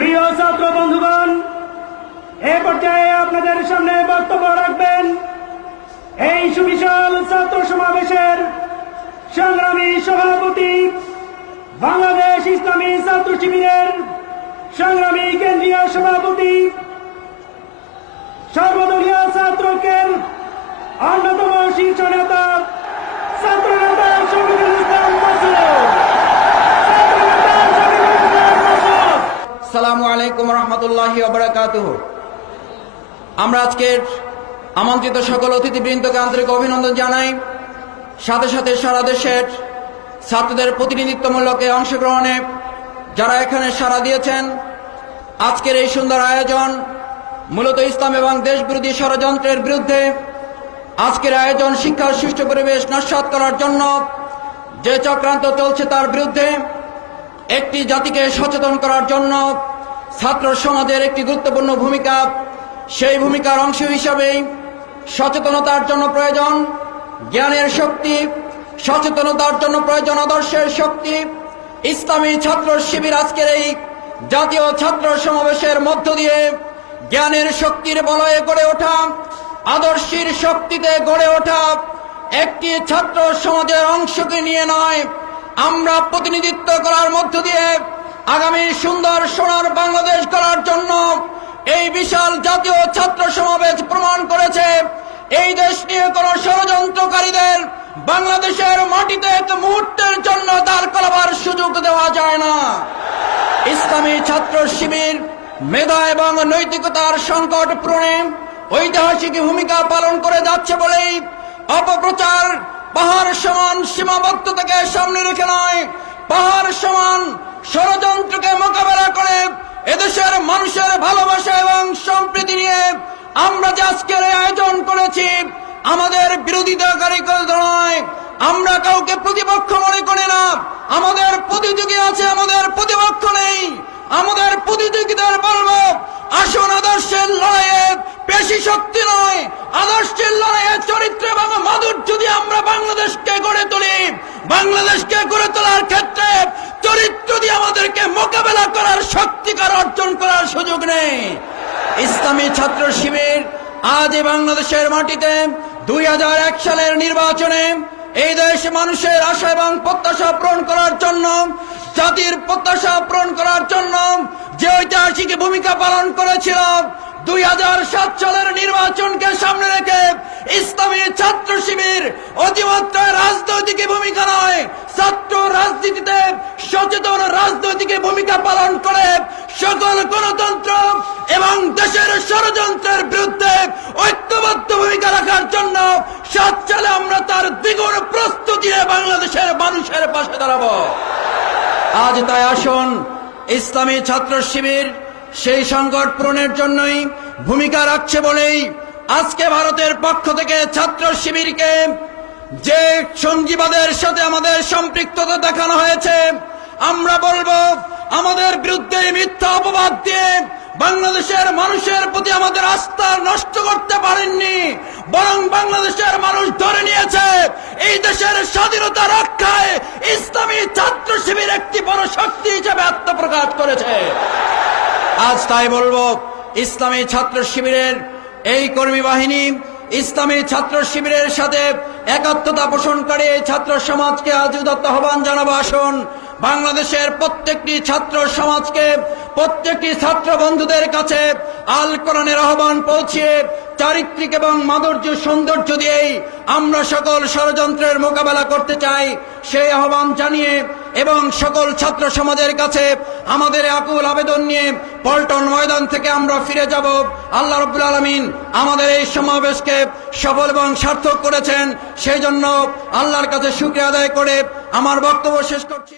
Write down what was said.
প্রিয় ছাত্র বন্ধুগণ, এ পর্যায়ে আপনাদের সামনে বক্তব্য রাখবেন এই সুবিশাল ছাত্র সমাবেশের সংগ্রামী সভাপতি বাংলাদেশ ইসলামী ছাত্র শিবিরের সংগ্রামী কেন্দ্রীয় সভাপতি, সর্বদলীয় ছাত্রকের অন্যতম শীর্ষ নেতা ছাত্র নেতা শফিকুল ইসলাম মাসুদ ছাত্র নেতা শফিকুল ইসলাম মাসুদ সালামু আলাইকুম আমরা আজকের আমন্ত্রিত সকল অতিথিবৃন্দকে আন্তরিক অভিনন্দন জানাই। সাথে সাথে সারা দেশের ছাত্রদের প্রতিনিধিত্বমূলক অংশগ্রহণে যারা এখানে সাড়া দিয়েছেন, আজকের এই সুন্দর আয়োজন মূলত ইসলাম এবং দেশবিরোধী ষড়যন্ত্রের বিরুদ্ধে আজকের আয়োজন শিক্ষার সুষ্ঠু পরিবেশ নস্বাত করার জন্য যে চক্রান্ত চলছে তার বিরুদ্ধে একটি জাতিকে সচেতন করার জন্য ছাত্র সমাজের একটি গুরুত্বপূর্ণ ভূমিকা। সেই ভূমিকার অংশ হিসাবেই সচেতনতার জন্য প্রয়োজন জ্ঞানের শক্তি, সচেতনতার জন্য প্রয়োজন আদর্শের শক্তি। ইসলামী ছাত্র শিবির আজকের এই জাতীয় ছাত্র সমাবেশের মধ্য দিয়ে জ্ঞানের শক্তির বলয়ে গড়ে ওঠা, আদর্শের শক্তিতে গড়ে ওঠা একটি ছাত্র সমাজের অংশকে নিয়ে নয়, আমরা প্রতিনিধিত্ব করার মধ্য দিয়ে আগামী সুন্দর সোনার বাংলাদেশ করার জন্য এই বিশাল জাতীয় ছাত্র সমাবেশ প্রমাণ করেছে। এই দেশ নিয়ে কোন ষড়যন্ত্রকারীদের বাংলাদেশের মাটিতে এক মুহূর্তের জন্য দাঁড় করাবার সুযোগ দেওয়া যায় না। ইসলামী ছাত্র শিবির মেধা এবং নৈতিকতার সংকট পূরণে ঐতিহাসিক ভূমিকা পালন করে যাচ্ছে বলেই অপপ্রচার, পাহাড় সমান সীমাবদ্ধতাকে সামনে রেখে নয় পাহাড় সমান ষড়যন্ত্রকে মোকাবেলা করে এদেশের মানুষের ভালোবাসা এবং সম্প্রীতি নিয়ে আমরা যে আজকের আয়োজন করেছি, আমাদের বিরোধিতাকারী নয়। আমরা কাউকে প্রতিপক্ষ মনে করি না। আমাদের প্রতিযোগী আছে, আমাদের প্রতিপক্ষ নেই। আমাদের প্রতিযোগীদের বলব, আসুন আদর্শের লড়াইয়ে পেশি শক্তি নয়। আদর্শের লড়াইয়ে চরিত্র এবং মাধুর্য যদি আমরা বাংলাদেশকে গড়ে তুলি। বাংলাদেশকে গড়ে তোলার ক্ষেত্রে চরিত্র দিয়ে আমাদেরকে মোকাবেলা করার শক্তিকার অর্জন করার সুযোগ ইসলামী ছাত্র শিবির আজ বাংলাদেশের মাটিতে দুই সালের নির্বাচনে এই দেশ মানুষের আশা এবং প্রত্যাশা পূরণ করার জন্য, জাতির প্রত্যাশা পূরণ করার জন্য যে ঐতিহাসিক ভূমিকা পালন করেছিল, দুই হাজার সাত সালের নির্বাচনকে সামনে রেখে ইসলামী ছাত্র শিবির অতিমাত্রায় রাজনৈতিক ভূমিকা নয়, ছাত্র রাজনীতিতে সচেতন রাজনৈতিক ভূমিকা পালন করে সকল গণতন্ত্র এবং দেশের ষড়যন্ত্রের বিরুদ্ধে ঐক্যবদ্ধ ভূমিকা রাখার জন্য সাত সালে আমরা তার দ্বিগুণ প্রস্তুতি বাংলাদেশের মানুষের পাশে দাঁড়াবো। আজ তাই আসুন, ইসলামী ছাত্র শিবির সেই সংকট পূরণের জন্যই ভূমিকা রাখছে বলেই আজকে ভারতের পক্ষ থেকে ছাত্র শিবিরকে যে সঙ্গীবাদের সাথে আমাদের সম্পৃক্ততা দেখানো হয়েছে আমরা বলব, আমাদের বিরুদ্ধে মিথ্যা অপবাদ দিয়ে বাংলাদেশের মানুষের প্রতি আমাদের আস্থা নষ্ট করতে পারেননি, বরং বাংলাদেশের মানুষ ধরে নিয়েছে, এই দেশের স্বাধীনতা রক্ষায় ইসলামী ছাত্র শিবির একটি বড় শক্তি হিসেবে আত্মপ্রকাশ করেছে। আজ তাই বলব, ইসলামী ছাত্র শিবিরের এই কর্মী বাহিনী, ইসলামী ছাত্র শিবিরের সাথে একাত্মতা পোষণকারী ছাত্র সমাজকে আজ উদত্ত আহ্বান জানাব, আসুন। বাংলাদেশের প্রত্যেকটি ছাত্র সমাজকে, প্রত্যেকটি ছাত্র বন্ধুদের কাছে আল কোরআনের আহ্বান পৌঁছিয়ে চারিত্রিক এবং মাধুর্য সৌন্দর্য দিয়েই আমরা সকল ষড়যন্ত্রের মোকাবেলা করতে চাই, সেই আহ্বান জানিয়ে এবং সকল ছাত্র সমাজের কাছে আমাদের আকুল আবেদন নিয়ে পল্টন ময়দান থেকে আমরা ফিরে যাব। আল্লাহ রব্বুল আলমিন আমাদের এই সমাবেশকে সফল এবং সার্থক করেছেন। সেই জন্য আল্লাহর কাছে শুক্রিয়া আদায় করে আমার বক্তব্য শেষ করছি।